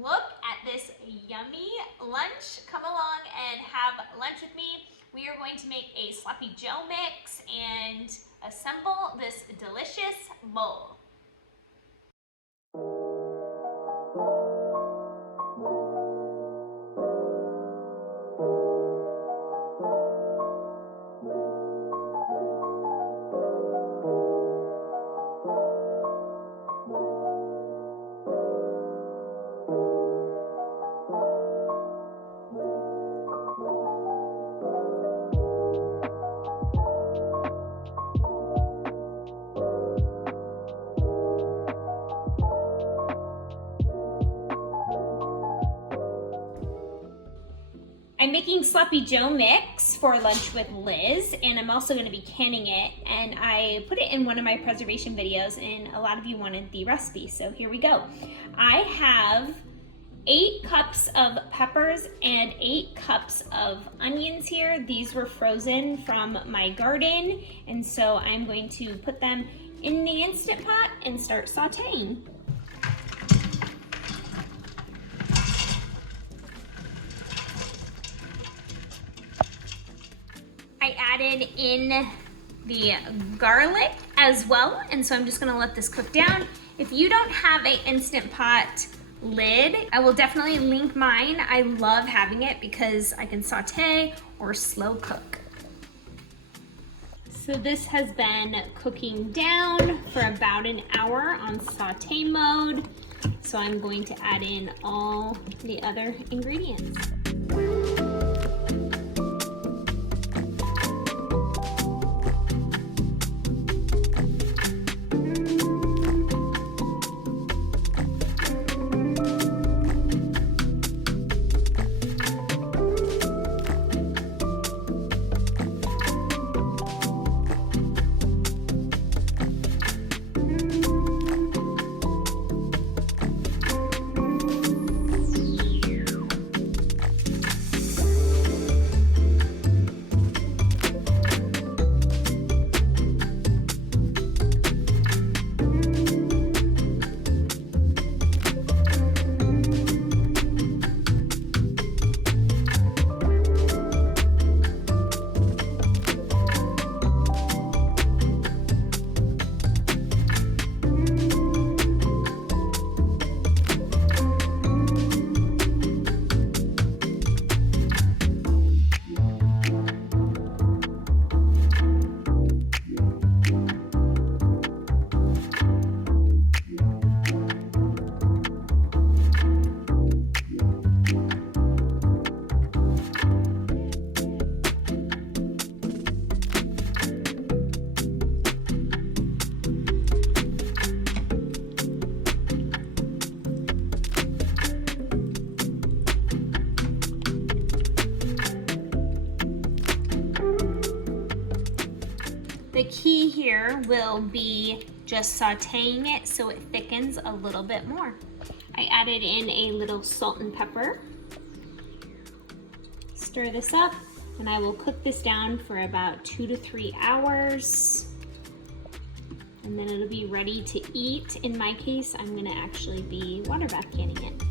Look at this yummy lunch. Come along and have lunch with me. We are going to make a sloppy Joe mix and assemble this delicious bowl. I'm making sloppy Joe mix for lunch with Liz, and I'm also going to be canning it, and I put it in one of my preservation videos and a lot of you wanted the recipe, so here we go. I have 8 cups of peppers and 8 cups of onions here. These were frozen from my garden, and so I'm going to put them in the Instant Pot and start sauteing. I added in the garlic as well, and so I'm just gonna let this cook down. If you don't have an Instant Pot lid, I will definitely link mine. I love having it because I can saute or slow cook. So this has been cooking down for about an hour on saute mode. So I'm going to add in all the other ingredients. The key here will be just sauteing it so it thickens a little bit more. I added in a little salt and pepper. Stir this up, and I will cook this down for about 2 to 3 hours. And then it'll be ready to eat. In my case, I'm gonna actually be water bath canning it.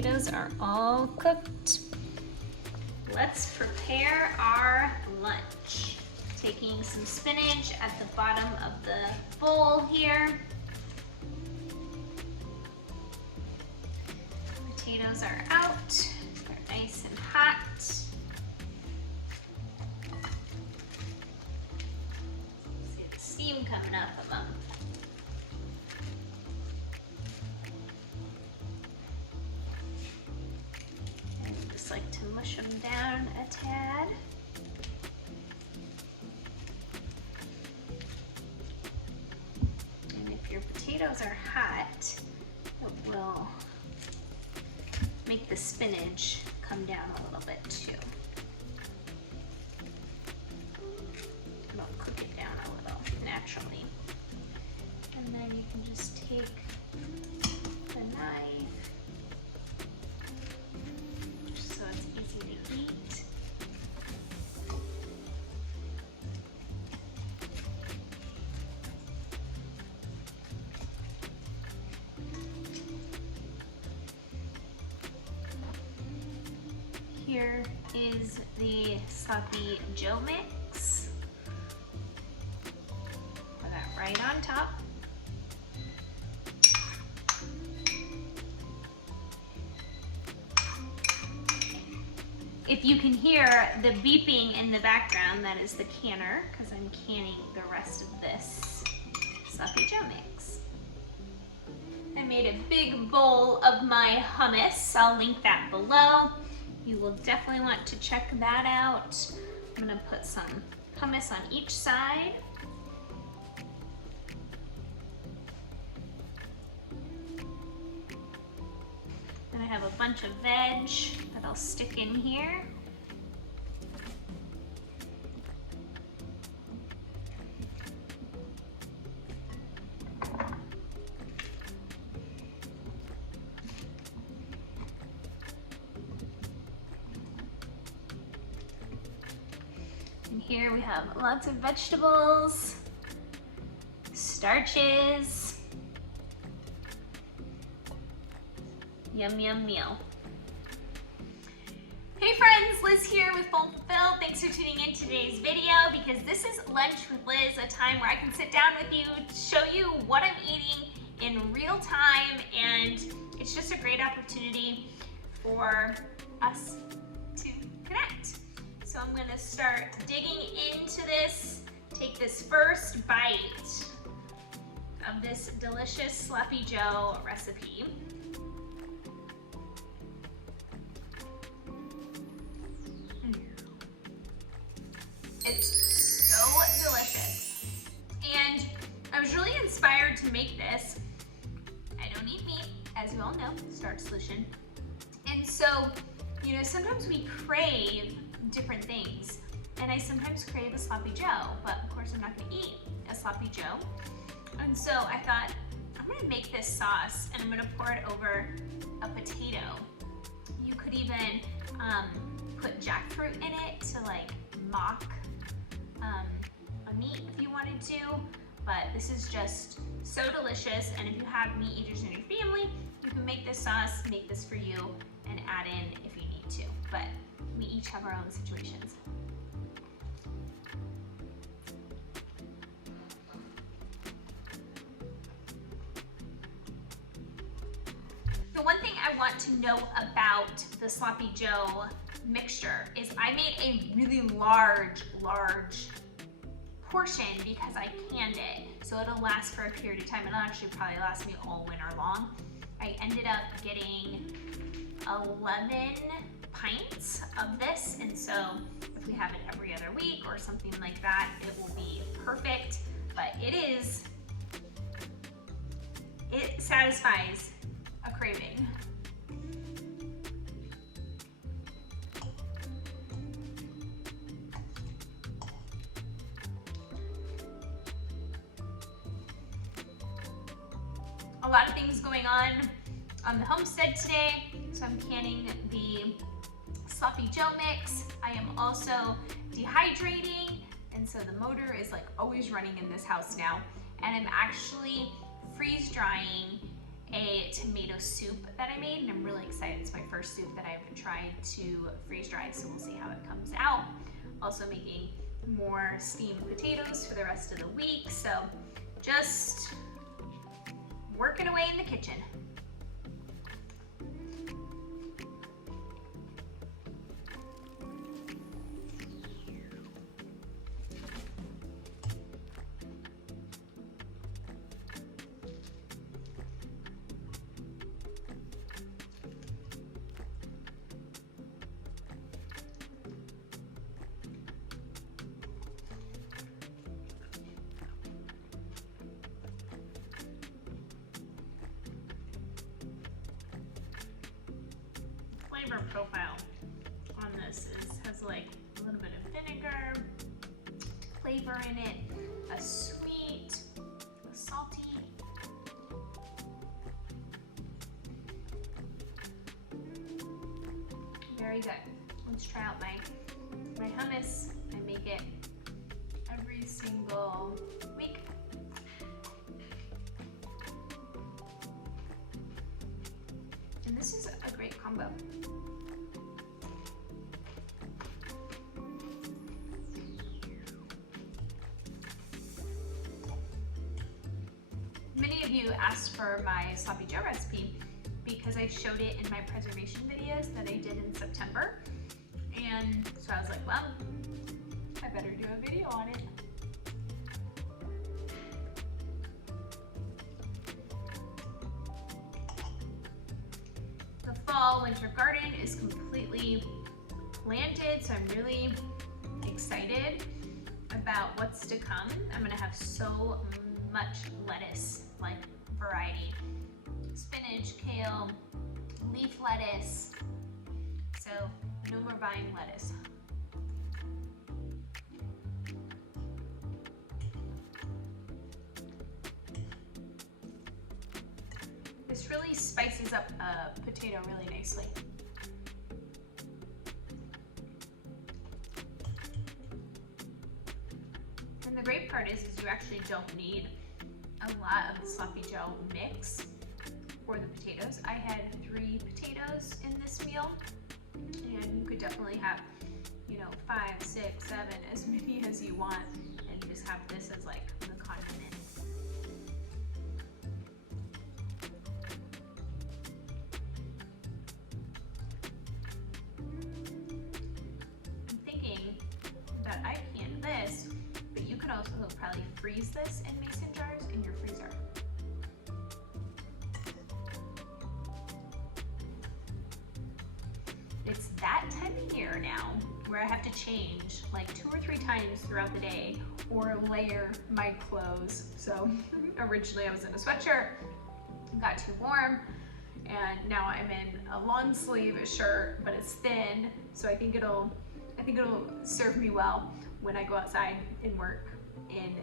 potatoes are all cooked. Let's prepare our lunch. Taking some spinach at the bottom of the bowl here. Potatoes are out, they're nice and hot. See the steam coming up of them. I just like to mush them down a tad. And if your potatoes are hot, it will make the spinach come down a little bit too. It'll cook it down a little naturally. And then you can just take the knife just so it's easy to eat. Here is the sloppy Joe mix. Put that right on top. If you can hear the beeping in the background, that is the canner, because I'm canning the rest of this sloppy Joe mix. I made a big bowl of my hummus. I'll link that below. You will definitely want to check that out. I'm gonna put some hummus on each side. And I have a bunch of veg that I'll stick in here. And here we have lots of vegetables, starches. Yum, yum, meal. Hey friends, Liz here with Full Fulfilled. Thanks for tuning in to today's video because this is Lunch with Liz, a time where I can sit down with you, show you what I'm eating in real time, and it's just a great opportunity for us to connect. So I'm gonna start digging into this, take this first bite of this delicious Sloppy Joe recipe. It's so delicious. And I was really inspired to make this. I don't eat meat, as you all know, starch solution. And so, you know, sometimes we crave different things. And I sometimes crave a Sloppy Joe, but of course I'm not gonna eat a Sloppy Joe. And so I thought, I'm gonna make this sauce and I'm gonna pour it over a potato. You could even put jackfruit in it to like mock a meat if you wanted to, but this is just so delicious. And if you have meat eaters in your family, you can make this sauce, make this for you, and add in if you need to. But we each have our own situations. The one thing I want to know about the Sloppy Joe mixture is I made a really large portion because I canned it, so it'll last for a period of time. It'll actually probably last me all winter long. I ended up getting 11 pints of this, and so if we have it every other week or something like that, it will be perfect. But it satisfies a craving. A lot of things going on the homestead today, so I'm canning the Sloppy Joe mix. I am also dehydrating, and so the motor is like always running in this house now, and I'm actually freeze drying a tomato soup that I made, and I'm really excited. It's my first soup that I've tried to freeze dry, so we'll see how it comes out. Also making more steamed potatoes for the rest of the week, so just working away in the kitchen. Flavor profile on this has like a little bit of vinegar, flavor in it, a sweet, a salty. Very good. Let's try out my hummus. I make it every single week. And this is a great combo. Many of you asked for my sloppy Joe recipe because I showed it in my preservation videos that I did in September. And so I was like, well, I better do a video on it. The fall winter garden is completely planted, so I'm really excited about what's to come. I'm gonna have so much lettuce, like variety. Spinach, kale, leaf lettuce. So no more buying lettuce. This really spices up a potato really nicely. And the great part is you actually don't need a lot of the sloppy Joe mix for the potatoes. I had 3 potatoes in this meal, and you could definitely have, 5, 6, 7, as many as you want, and just have this as like the condiment. I'm thinking that I can this, but you could also probably freeze this in mason jars in your freezer. It's that time of year now where I have to change like 2 or 3 times throughout the day or layer my clothes. So originally I was in a sweatshirt, got too warm, and now I'm in a long sleeve shirt, but it's thin, so I think it'll serve me well when I go outside and work in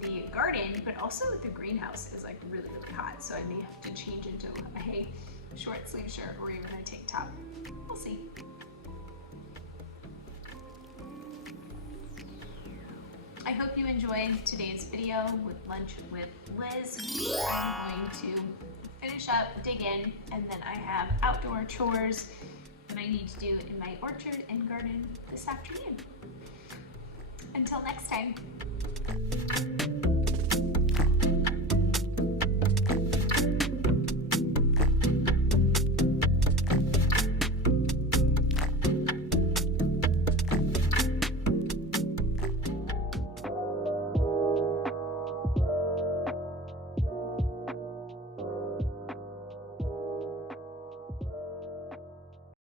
the garden, but also the greenhouse is like really, really hot, so I may have to change into a short sleeve shirt or even a tank top. We'll see. I hope you enjoyed today's video with Lunch with Liz. I'm going to finish up, dig in, and then I have outdoor chores that I need to do in my orchard and garden this afternoon. Until next time.